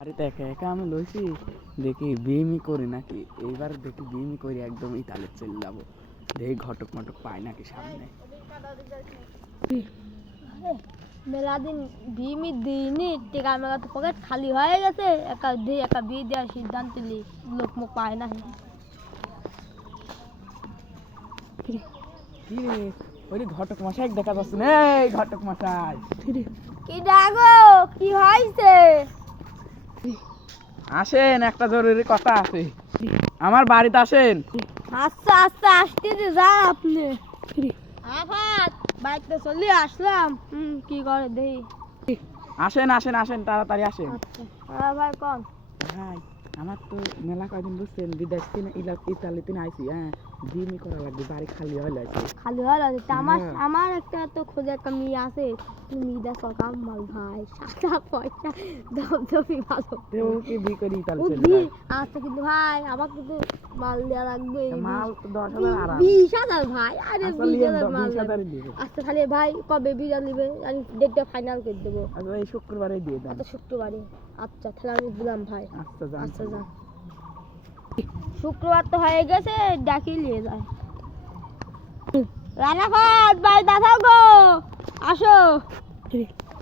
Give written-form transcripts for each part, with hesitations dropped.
বাড়িতে একা একা আমি লইছি, দেখি বিএমই করি নাকি। এইবার দেখি বিএমই করি, একদম ইতালি চলে যাবো। দেখি ঘটক মটক পাই নাকি সামনে। মেলা দিন বিমি দিইনি, টেকা মেলা তো পকেট খালি হয়ে গেছে। একা বিয়ে দেওয়ার সিদ্ধান্ত নিই, লোক মুখ পায় না। কি রে, ওই ঘটক মশাই দেখা যাচ্ছে না? এই ঘটক মশাই, কি ডাকো, কি হয়েছে? আসেন, একটা জরুরি কথা আছে। আমার বাড়িতে আসেন। আচ্ছা আচ্ছা, আসতেছে, যান আপনি। আফাত বাড়িতে চলে আসলাম। কি করে দেখি। আসেন আসেন আসেন, তাড়াতাড়ি আসেন। আচ্ছা ভাই কন। ভাই, আমার তো মেলা কয়দিন বুঝছেন বিদেশ থেকে ইতালিতে আইছি। হ্যাঁ, বিএমই করা লাগবে, বাড়ি খালি হয়ে আছে। খালি হয়ে আছে আমার হ্যাঁ। আমার একটা তো খোঁজে একটা মেয়ে আছে। মেয়েটা সকাল মাল ভাই, টাকা পয়সা দমদমি ভালো। তেও কি বিয়ে করি ইতালি ও চলে বি যায়। আচ্ছা, কিন্তু ভাই আমার কিন্তু মাল দেওয়া লাগবে। মাল তো 10,000 আরাম। 20,000 ভাই, আরে আচ্ছা, 20,000 মাল 20,000 লাগবে। দিবে। আচ্ছা তাহলে ভাই কবে বিয়ে নিবে, আমি ডেটটা ফাইনাল করে দেবো। আচ্ছা, এই শুক্রবারে দিয়ে দেন। আচ্ছা শুক্রবারে। আচ্ছা তাহলে আমি দিলাম ভাই। আচ্ছা যান। আচ্ছা যান। শুক্রবার তো হয়ে গেছে, ডাকি নিয়ে যায়। রানাঘাট ভাই, দাদা গো, আসো।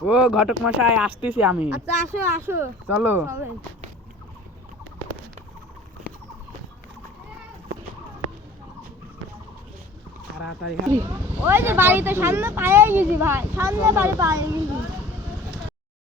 ও ঘটক মশাই, আসতেছি আমি। আচ্ছা আসো আসো, চলো। চলেন। তাড়াতাড়ি। ওই যে বাড়িতে সামনে পায়ে গেছি ভাই, সামনে বাড়ি পায়ে গেছি।